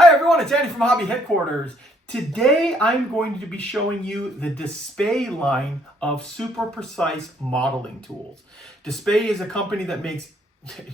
Hi everyone, it's Andy from Hobby Headquarters. Today I'm going to be showing you the DSPIAE line of super precise modeling tools. DSPIAE is a company that makes,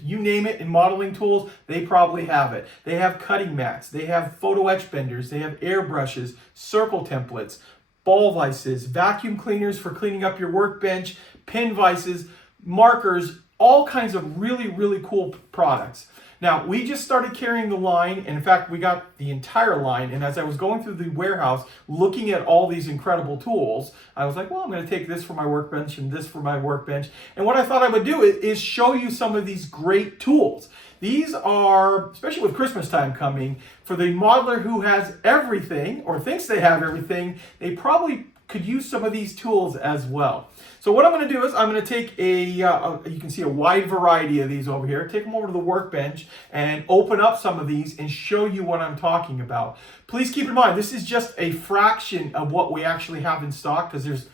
you name it, in modeling tools, they probably have it. They have cutting mats, they have photo etch benders, they have airbrushes, circle templates, ball vices, vacuum cleaners for cleaning up your workbench, pin vices, markers, all kinds of really cool products. Now, we just started carrying the line, and in fact, we got the entire line, and as I was going through the warehouse, looking at all these incredible tools, I was like, well, I'm going to take this for my workbench and this for my workbench. And what I thought I would do is show you some of these great tools. These are, especially with Christmas time coming, for the modeler who has everything, or thinks they have everything, they probably could use some of these tools as well. So what I'm going to do is I'm going to take you can see a wide variety of these over here, take them over to the workbench and open up some of these and show you what I'm talking about. Please keep in mind, this is just a fraction of what we actually have in stock because there's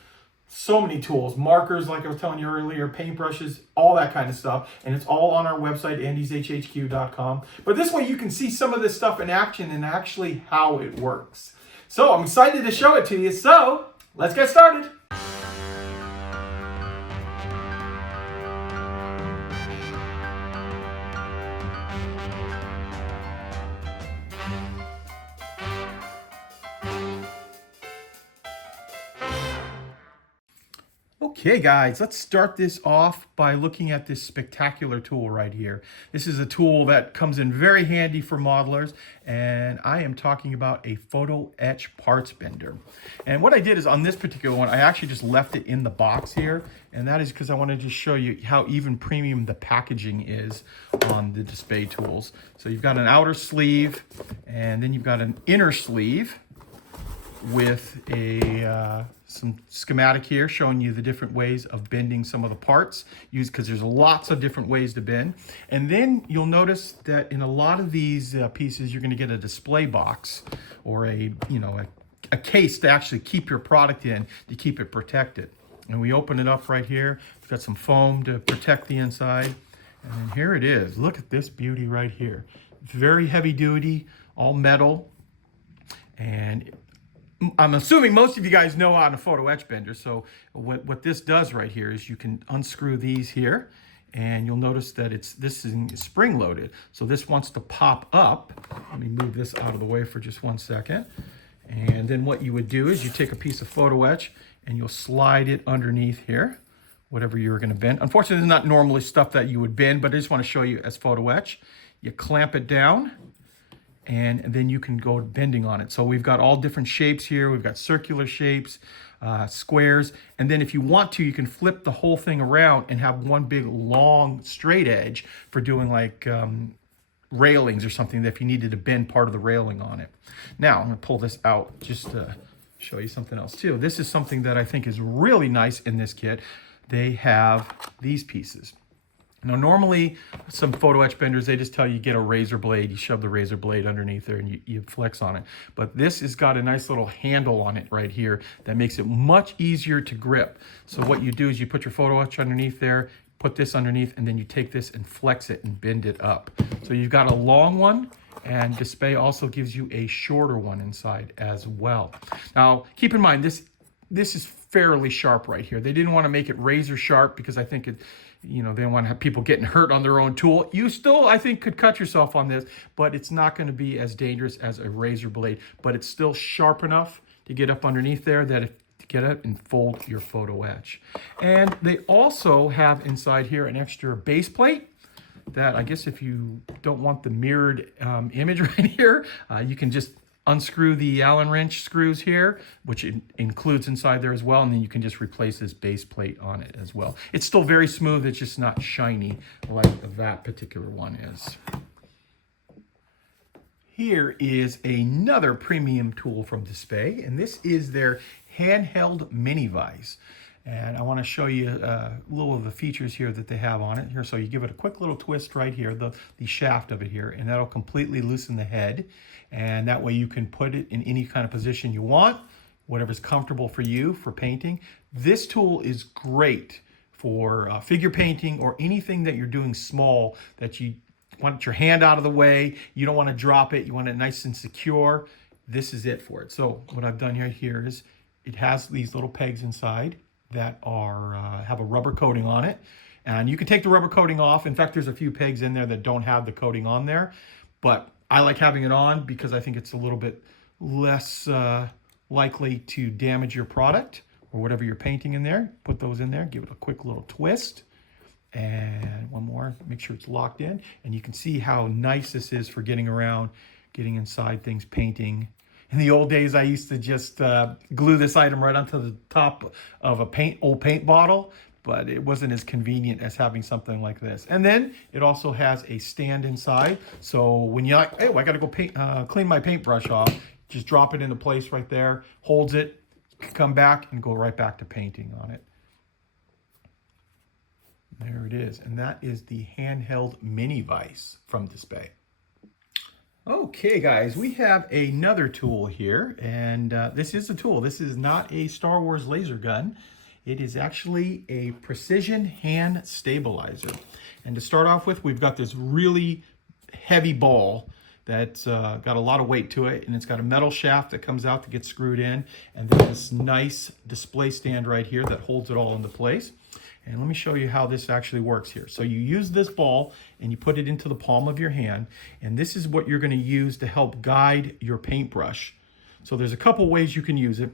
so many tools, markers like I was telling you earlier, paintbrushes, all that kind of stuff. And it's all on our website, andyshhq.com. But this way you can see some of this stuff in action and actually how it works. So I'm excited to show it to you. So let's get started. Okay guys, let's start this off by looking at this spectacular tool right here. This is a tool that comes in very handy for modelers, and I am talking about a photo etch parts bender. And what I did is on this particular one, I actually just left it in the box here, and that is because I wanted to show you how even premium the packaging is on the DSPIAE tools. So you've got an outer sleeve, and then you've got an inner sleeve with a some schematic here showing you the different ways of bending some of the parts, because there's lots of different ways to bend. And then you'll notice that in a lot of these pieces, you're going to get a display box or a case to actually keep your product in, to keep it protected. And we open it up right here. It's got some foam to protect the inside. And then here it is. Look at this beauty right here. It's very heavy duty, all metal. And I'm assuming most of you guys know how to photo etch bender. So what this does right here is you can unscrew these here, and you'll notice that this is spring loaded. So this wants to pop up. Let me move this out of the way for just 1 second. And then what you would do is you take a piece of photo etch and you'll slide it underneath here, whatever you're going to bend. Unfortunately, it's not normally stuff that you would bend, but I just want to show you as photo etch. You clamp it down, and then you can go bending on it. So we've got all different shapes here. We've got circular shapes, squares, and then if you want to, you can flip the whole thing around and have one big long straight edge for doing like railings or something, if you needed to bend part of the railing on it. Now I'm gonna pull this out just to show you something else too. This is something that I think is really nice in this kit. They have these pieces. Now, normally, some photo etch benders, they just tell you get a razor blade, you shove the razor blade underneath there and you flex on it. But this has got a nice little handle on it right here that makes it much easier to grip. So what you do is you put your photo etch underneath there, put this underneath, and then you take this and flex it and bend it up. So you've got a long one, and DSPIAE also gives you a shorter one inside as well. Now, keep in mind, this is fairly sharp right here. They didn't want to make it razor sharp because I think they don't want to have people getting hurt on their own tool. You still, I think, could cut yourself on this, but it's not going to be as dangerous as a razor blade. But it's still sharp enough to get up underneath there to get it and fold your photo etch. And they also have inside here an extra base plate that I guess if you don't want the mirrored image right here, you can just unscrew the Allen wrench screws here, which includes inside there as well, and then you can just replace this base plate on it as well. It's still very smooth, it's just not shiny like that particular one is. Here is another premium tool from DSPIAE, and this is their handheld mini vise. And I want to show you a little of the features here that they have on it here. So you give it a quick little twist right here, the shaft of it here, and that'll completely loosen the head. And that way you can put it in any kind of position you want, whatever's comfortable for you for painting. This tool is great for figure painting or anything that you're doing small that you want your hand out of the way, you don't want to drop it, you want it nice and secure, this is it for it. So what I've done here is it has these little pegs inside that are have a rubber coating on it. And you can take the rubber coating off. In fact, there's a few pegs in there that don't have the coating on there. But I like having it on because I think it's a little bit less likely to damage your product or whatever you're painting in there. Put those in there, give it a quick little twist. And one more, make sure it's locked in. And you can see how nice this is for getting around, getting inside things, painting. In the old days, I used to just glue this item right onto the top of a old paint bottle, but it wasn't as convenient as having something like this. And then it also has a stand inside. So when you're like, hey, I gotta go clean my paintbrush off, just drop it into place right there, holds it, come back and go right back to painting on it. There it is. And that is the Handheld mini vise from DSPIAE. Okay guys, we have another tool here, and this is a tool. This is not a Star Wars laser gun. It is actually a precision hand stabilizer. And to start off with, we've got this really heavy ball that's got a lot of weight to it, and it's got a metal shaft that comes out to get screwed in, and then this nice display stand right here that holds it all into place. And let me show you how this actually works here. So you use this ball and you put it into the palm of your hand, and this is what you're going to use to help guide your paintbrush. So there's a couple ways you can use it.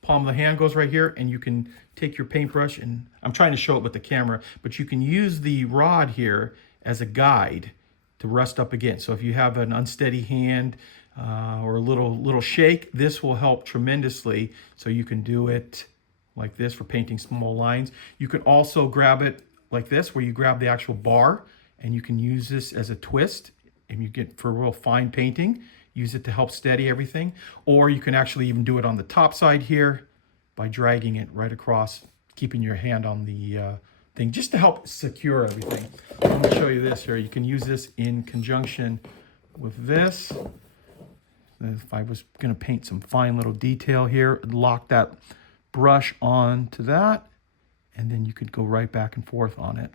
Palm of the hand goes right here, and you can take your paintbrush, and I'm trying to show it with the camera, but you can use the rod here as a guide to rest up against. So if you have an unsteady hand or a little shake, this will help tremendously. So you can do it like this for painting small lines. You can also grab it like this, where you grab the actual bar, and you can use this as a twist, and you get for real fine painting. Use it to help steady everything. Or you can actually even do it on the top side here by dragging it right across, keeping your hand on the thing, just to help secure everything. I'm going to show you this here. You can use this in conjunction with this. If I was going to paint some fine little detail here, lock that brush onto that, and then you could go right back and forth on it.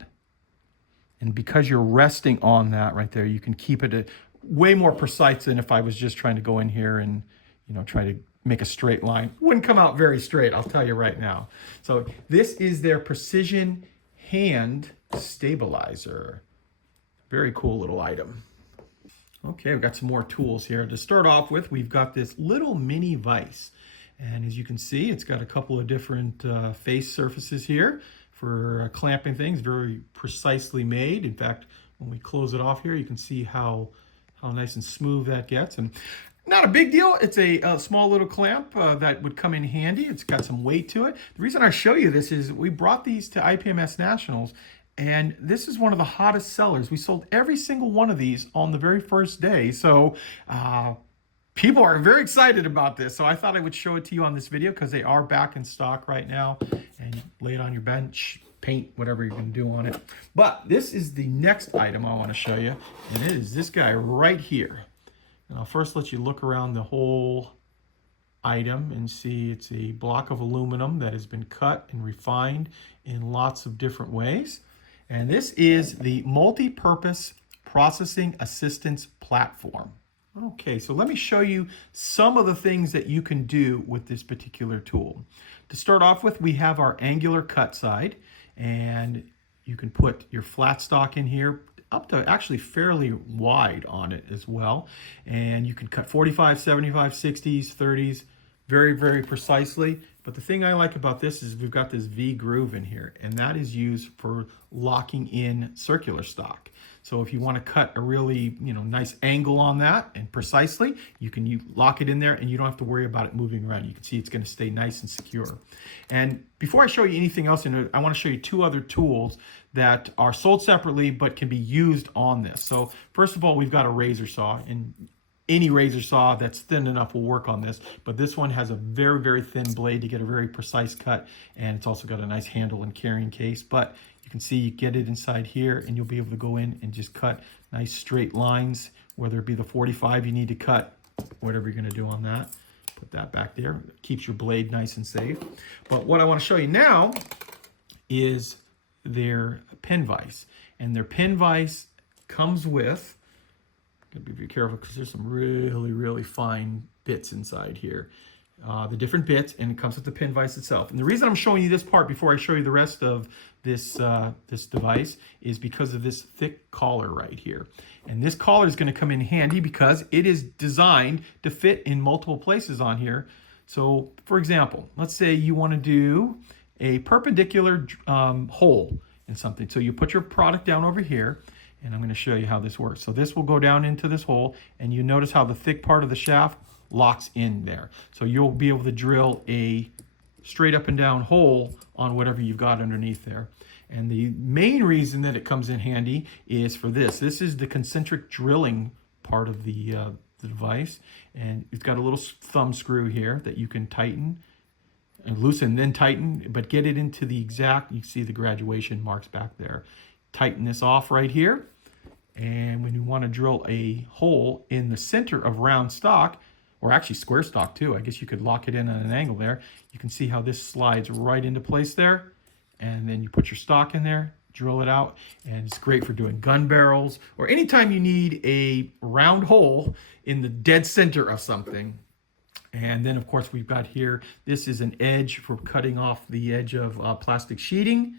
And because you're resting on that right there, you can keep it way more precise than if I was just trying to go in here and, you know, try to make a straight line. Wouldn't come out very straight, I'll tell you right now. So this is their precision hand stabilizer. Very cool little item. Okay, we've got some more tools here. To start off with, we've got this little mini vise. And as you can see, it's got a couple of different face surfaces here for clamping things, very precisely made. In fact, when we close it off here, you can see how nice and smooth that gets. And not a big deal. It's a small little clamp that would come in handy. It's got some weight to it. The reason I show you this is we brought these to IPMS Nationals, and this is one of the hottest sellers. We sold every single one of these on the very first day. So people are very excited about this. So I thought I would show it to you on this video because they are back in stock right now. And lay it on your bench, paint whatever you're going to do on it. But this is the next item I want to show you. And it is this guy right here. And I'll first let you look around the whole item and see it's a block of aluminum that has been cut and refined in lots of different ways. And this is the Multi-Purpose Processing Assistance Platform. Okay, so let me show you some of the things that you can do with this particular tool. To start off with, we have our angular cut side, and you can put your flat stock in here up to actually fairly wide on it as well. And you can cut 45, 75, 60s, 30s very, very precisely. But the thing I like about this is we've got this V groove in here, and that is used for locking in circular stock. So if you want to cut a really, nice angle on that and precisely, you can lock it in there, and you don't have to worry about it moving around. You can see it's going to stay nice and secure. And before I show you anything else in it, I want to show you two other tools that are sold separately but can be used on this. So first of all, we've got a razor saw, and any razor saw that's thin enough will work on this, but this one has a very, very thin blade to get a very precise cut, and it's also got a nice handle and carrying case. But you can see you get it inside here, and you'll be able to go in and just cut nice straight lines, whether it be the 45 you need to cut, whatever you're going to do on that. Put that back there. It keeps your blade nice and safe. But what I want to show you now is their pin vise. And their pin vise comes with, gotta be careful because there's some really, really fine bits inside here. The different bits, and it comes with the pin vise itself. And the reason I'm showing you this part before I show you the rest of this this device is because of this thick collar right here. And this collar is going to come in handy because it is designed to fit in multiple places on here. So, for example, let's say you want to do a perpendicular hole in something. So you put your product down over here, and I'm going to show you how this works. So this will go down into this hole, and you notice how the thick part of the shaft locks in there. So you'll be able to drill a straight up and down hole on whatever you've got underneath there. And the main reason that it comes in handy is for this. This is the concentric drilling part of the device, and it's got a little thumb screw here that you can tighten and loosen, then tighten, but get it into the exact, you see the graduation marks back there. Tighten this off right here, and when you want to drill a hole in the center of round stock, or actually square stock too, I guess you could lock it in at an angle there. You can see how this slides right into place there, and then you put your stock in there, drill it out, and it's great for doing gun barrels or anytime you need a round hole in the dead center of something. And then of course we've got here, this is an edge for cutting off the edge of plastic sheeting.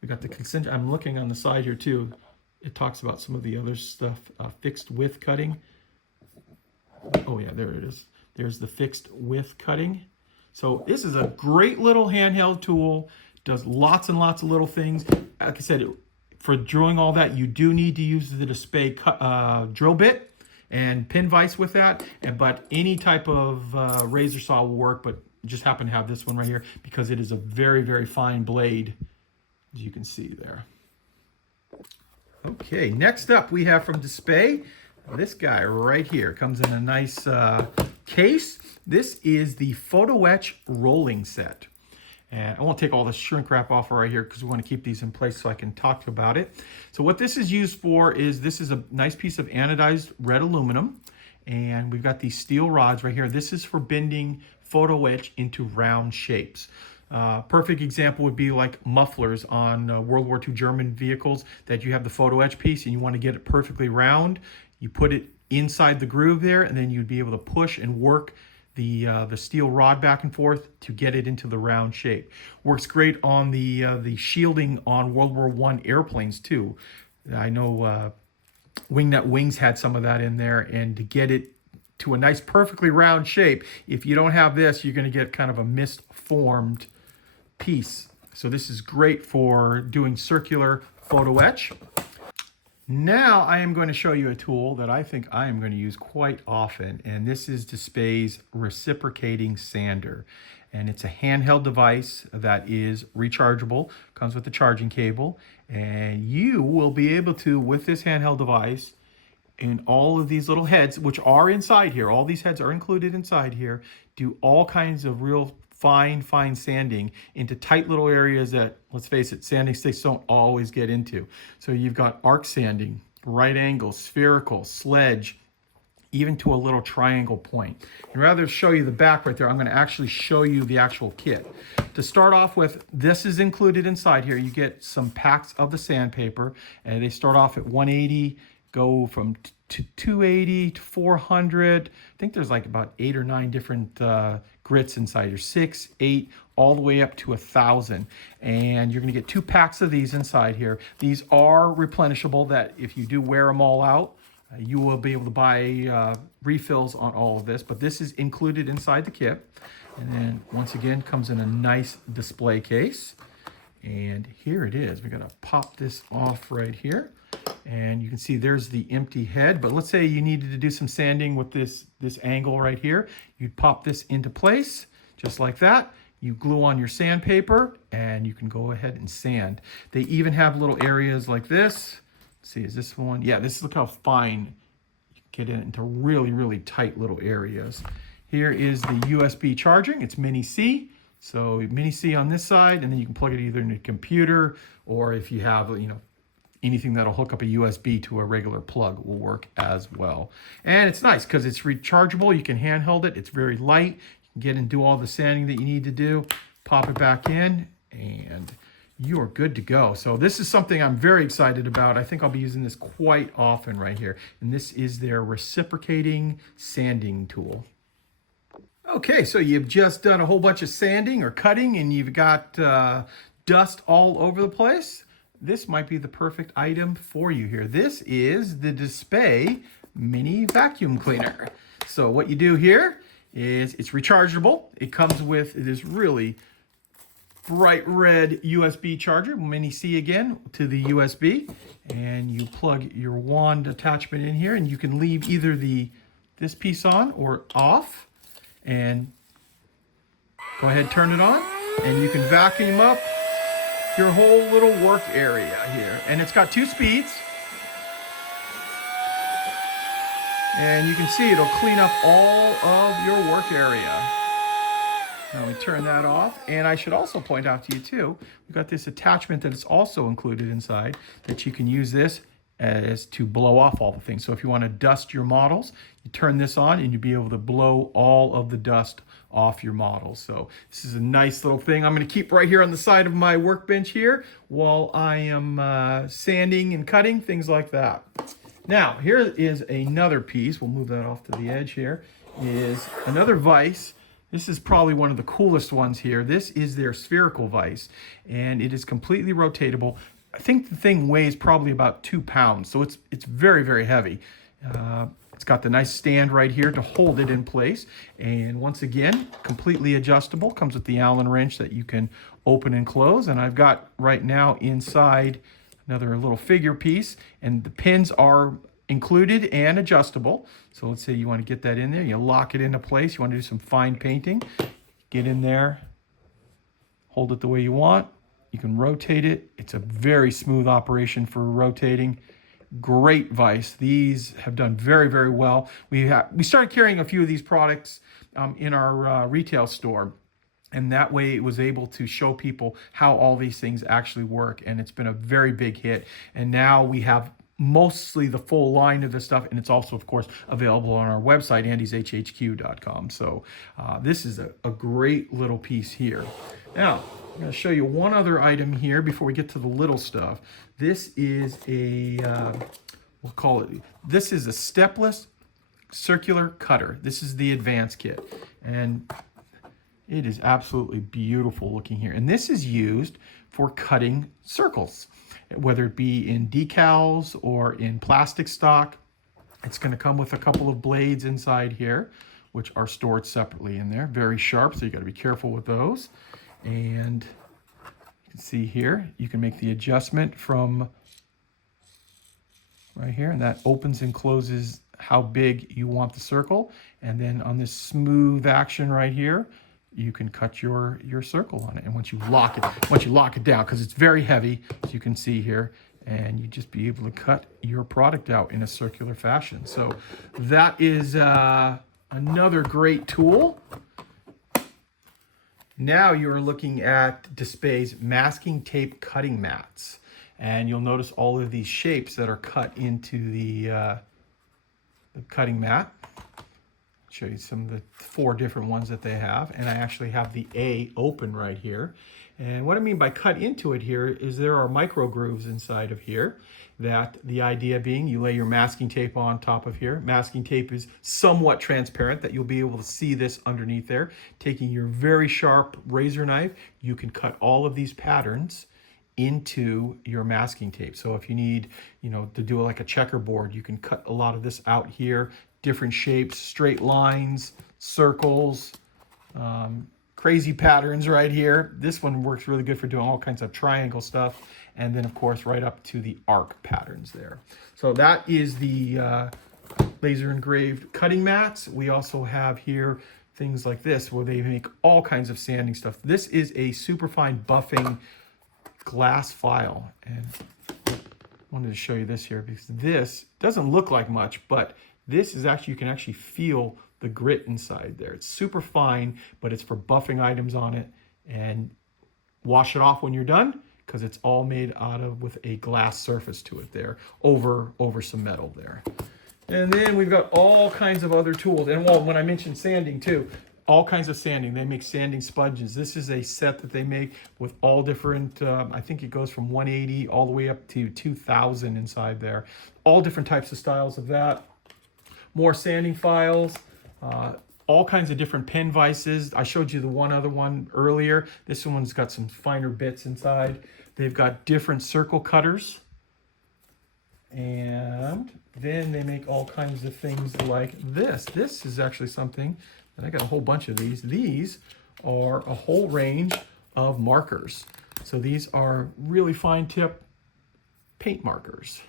We got the concentric, I'm looking on the side here too. It talks about some of the other stuff, fixed width cutting. Oh yeah, there it is. There's the fixed width cutting. So this is a great little handheld tool. Does lots and lots of little things. Like I said, for drilling all that, you do need to use the DSPIAE drill bit and pin vise with that. But any type of razor saw will work, but just happen to have this one right here because it is a very, very fine blade, as you can see there. Okay, next up we have from DSPIAE. This guy right here comes in a nice case. This is the Photo Etch rolling set. And I won't take all the shrink wrap off right here because we want to keep these in place so I can talk about it. So what this is used for is this is a nice piece of anodized red aluminum. And we've got these steel rods right here. This is for bending photo etch into round shapes. Perfect example would be like mufflers on World War II German vehicles that you have the photo etch piece and you want to get it perfectly round. You put it inside the groove there, and then you'd be able to push and work the steel rod back and forth to get it into the round shape. Works great on the shielding on World War I airplanes too. I know Wingnut Wings had some of that in there, and to get it to a nice perfectly round shape, if you don't have this, you're going to get kind of a misformed piece. So this is great for doing circular photo etch. Now I am going to show you a tool that I think I am going to use quite often, and this is DSPIAE's Reciprocating sander. And it's a handheld device that is rechargeable, comes with a charging cable, and you will be able to, with this handheld device, in all of these little heads, which are inside here, all these heads are included inside here, do all kinds of real fine sanding into tight little areas that, let's face it, sanding sticks don't always get into. So you've got arc sanding, right angle, spherical, sledge, even to a little triangle point. And rather than show you the back right there, I'm going to actually show you the actual kit. To start off with, this is included inside here. You get some packs of the sandpaper, and they start off at 180, go from 280 to 400. I think there's like about 8 or 9 different grits inside here, 6, 8, all the way up to 1,000. And you're going to get 2 packs of these inside here. These are replenishable, that if you do wear them all out, you will be able to buy refills on all of this, but this is included inside the kit. And then once again, comes in a nice display case. And here it is. We're going to pop this off right here. And you can see there's the empty head. But let's say you needed to do some sanding with this angle right here. You'd pop this into place just like that. You glue on your sandpaper and you can go ahead and sand. They even have little areas like this. Let's see, is this one? Yeah, this, look how fine you can get it into really, really tight little areas. Here is the USB charging. It's mini C. So mini C on this side, and then you can plug it either in a computer, or if you have, anything that'll hook up a USB to a regular plug will work as well. And it's nice because it's rechargeable. You can handheld it. It's very light. You can get and do all the sanding that you need to do. Pop it back in, and you are good to go. So this is something I'm very excited about. I think I'll be using this quite often right here. And this is their reciprocating sanding tool. Okay, so you've just done a whole bunch of sanding or cutting and you've got dust all over the place. This might be the perfect item for you here. This is the DSPIAE mini vacuum cleaner. So what you do here is it's rechargeable. It comes with this really bright red USB charger, mini C again, to the USB. And you plug your wand attachment in here and you can leave either this piece on or off. And go ahead, turn it on, and you can vacuum up your whole little work area here. And it's got 2 speeds. And you can see it'll clean up all of your work area. Now we turn that off. And I should also point out to you too, we've got this attachment that is also included inside that you can use this as to blow off all the things. So if you want to dust your models, you turn this on and you'll be able to blow all of the dust off your models. So this is a nice little thing. I'm going to keep right here on the side of my workbench here while I am sanding and cutting, things like that. Now, here is another piece. We'll move that off to the edge here. Is another vise. This is probably one of the coolest ones here. This is their spherical vise, and it is completely rotatable. I think the thing weighs probably about 2 pounds, so it's very, very heavy. It's got the nice stand right here to hold it in place. And once again, completely adjustable. Comes with the Allen wrench that you can open and close. And I've got right now inside another little figure piece, and the pins are included and adjustable. So let's say you want to get that in there. You lock it into place. You want to do some fine painting. Get in there, hold it the way you want. You can rotate it. It's a very smooth operation for rotating. Great vise. These have done very, very well. We started carrying a few of these products in our retail store, and that way it was able to show people how all these things actually work, and it's been a very big hit. And now we have mostly the full line of this stuff, and it's also, of course, available on our website, andyshhq.com. So this is a great little piece here. Now, I'm going to show you one other item here before we get to the little stuff. This is we'll call it, this is a stepless circular cutter. This is the advanced kit, and it is absolutely beautiful looking here. And this is used for cutting circles, whether it be in decals or in plastic stock. It's going to come with a couple of blades inside here, which are stored separately in there. Very sharp, so you got to be careful with those. And you can see here, you can make the adjustment from right here, and that opens and closes how big you want the circle. And then on this smooth action right here, you can cut your circle on it. And once you lock it down, because it's very heavy, as you can see here, and you just be able to cut your product out in a circular fashion. So that is another great tool. Now you're looking at DSPIAE's masking tape cutting mats. And you'll notice all of these shapes that are cut into the cutting mat. Show you some of the 4 different ones that they have. And I actually have the A open right here. And what I mean by cut into it here is there are micro grooves inside of here, that the idea being you lay your masking tape on top of here. Masking tape is somewhat transparent, that you'll be able to see this underneath there. Taking your very sharp razor knife, you can cut all of these patterns into your masking tape. So if you need, to do like a checkerboard, you can cut a lot of this out here, different shapes, straight lines, circles, crazy patterns right here. This one works really good for doing all kinds of triangle stuff. And then of course, right up to the arc patterns there. So that is the laser engraved cutting mats. We also have here things like this where they make all kinds of sanding stuff. This is a superfine buffing glass file, and I wanted to show you this here because this doesn't look like much, but this is actually, you can actually feel the grit inside there. It's super fine, but it's for buffing items on it. And wash it off when you're done, because it's all made out of with a glass surface to it there over some metal there. And then we've got all kinds of other tools. And well, when I mentioned sanding too, all kinds of sanding. They make sanding sponges. This is a set that they make with all different, I think it goes from 180 all the way up to 2000 inside there. All different types of styles of that. More sanding files, all kinds of different pen vices. I showed you the one other one earlier. This one's got some finer bits inside. They've got different circle cutters. And then they make all kinds of things like this. This is actually something, and I got a whole bunch of these. These are a whole range of markers. So these are really fine tip paint markers.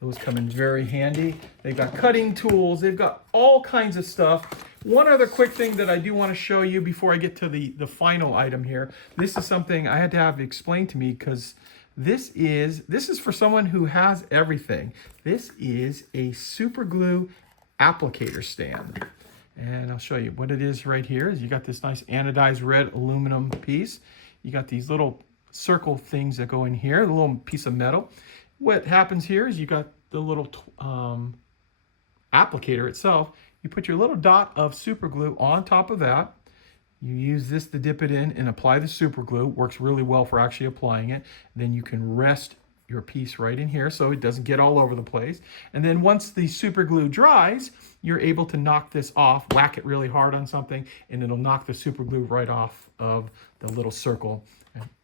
Those come in very handy. They've got cutting tools. They've got all kinds of stuff. One other quick thing that I do want to show you before I get to the final item here. This is something I had to have explained to me because this is for someone who has everything. This is a super glue applicator stand. And I'll show you what it is right here. Is you got this nice anodized red aluminum piece. You got these little circle things that go in here, a little piece of metal. What happens here is you got the little applicator itself. You put your little dot of super glue on top of that. You use this to dip it in and apply the super glue. Works really well for actually applying it. Then you can rest your piece right in here so it doesn't get all over the place. And then once the super glue dries, you're able to knock this off, whack it really hard on something, and it'll knock the super glue right off of the little circle.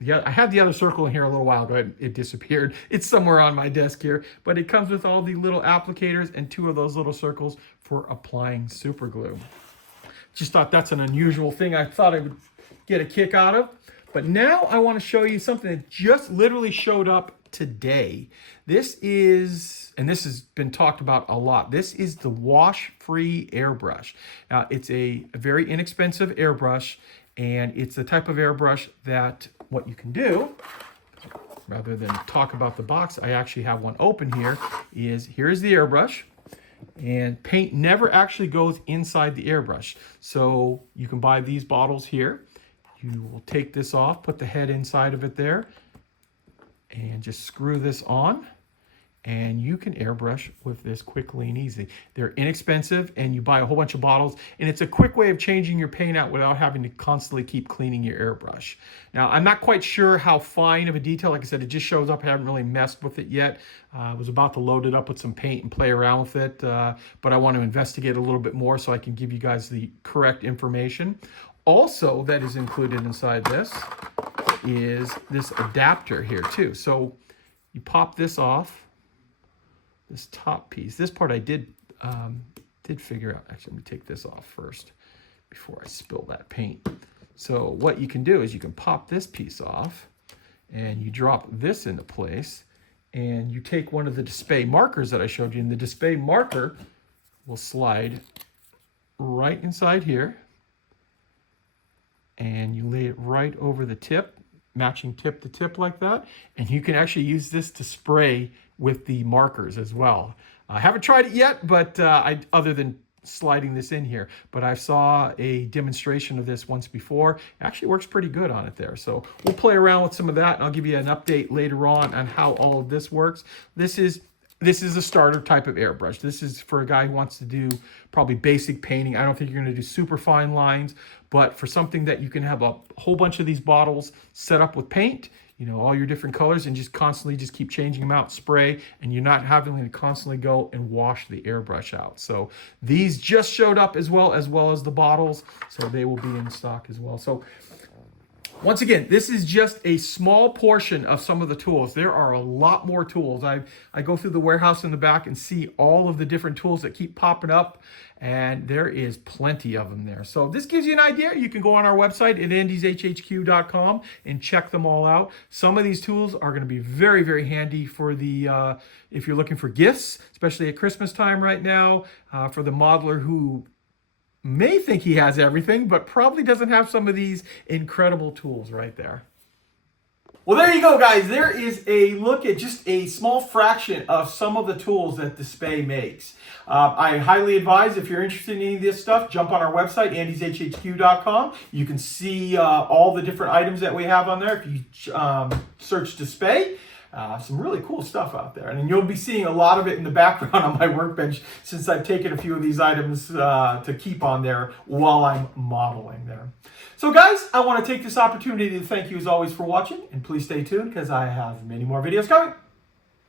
Yeah, I had the other circle in here a little while ago. It disappeared. It's somewhere on my desk here, but it comes with all the little applicators and 2 of those little circles for applying super glue. Just thought that's an unusual thing I thought I would get a kick out of. But now I want to show you something that just literally showed up today. This is, and this has been talked about a lot, this is the wash-free airbrush. Now, it's a very inexpensive airbrush, and it's the type of airbrush that what you can do, rather than talk about the box, I actually have one open here, here's the airbrush. And paint never actually goes inside the airbrush. So you can buy these bottles here. You will take this off, put the head inside of it there, and just screw this on. And you can airbrush with this quickly and easy. They're inexpensive, and you buy a whole bunch of bottles, and it's a quick way of changing your paint out without having to constantly keep cleaning your airbrush. Now, I'm not quite sure how fine of a detail. Like I said, it just shows up. I haven't really messed with it yet. I was about to load it up with some paint and play around with it, but I want to investigate a little bit more so I can give you guys the correct information. Also, that is included inside this is this adapter here too. So you pop this off. This top piece, this part I did figure out. Actually, let me take this off first before I spill that paint. So what you can do is you can pop this piece off and you drop this into place, and you take one of the DSPIAE markers that I showed you, and the DSPIAE marker will slide right inside here, and you lay it right over the tip, matching tip to tip like that, and you can actually use this to spray with the markers as well. I haven't tried it yet, but other than sliding this in here, but I saw a demonstration of this once before. It actually works pretty good on it there. So we'll play around with some of that, and I'll give you an update later on how all of this works. This is a starter type of airbrush. This is for a guy who wants to do probably basic painting. I don't think you're going to do super fine lines, but for something that you can have a whole bunch of these bottles set up with paint, you know, all your different colors, and just constantly just keep changing them out, spray, and you're not having to constantly go and wash the airbrush out. So these just showed up as well as the bottles, so they will be in stock as well. So once again, this is just a small portion of some of the tools. There are a lot more tools. I go through the warehouse in the back and see all of the different tools that keep popping up, and there is plenty of them there. So this gives you an idea. You can go on our website at andyshhq.com and check them all out. Some of these tools are going to be very, very handy for the if you're looking for gifts, especially at Christmas time right now, for the modeler who may think he has everything, but probably doesn't have some of these incredible tools right there. Well, there you go, guys. There is a look at just a small fraction of some of the tools that DSPIAE makes. I highly advise, if you're interested in any of this stuff, jump on our website, andyshhq.com. You can see all the different items that we have on there if you search DSPIAE. Some really cool stuff out there. And you'll be seeing a lot of it in the background on my workbench since I've taken a few of these items to keep on there while I'm modeling there. So guys, I want to take this opportunity to thank you as always for watching, and please stay tuned because I have many more videos coming.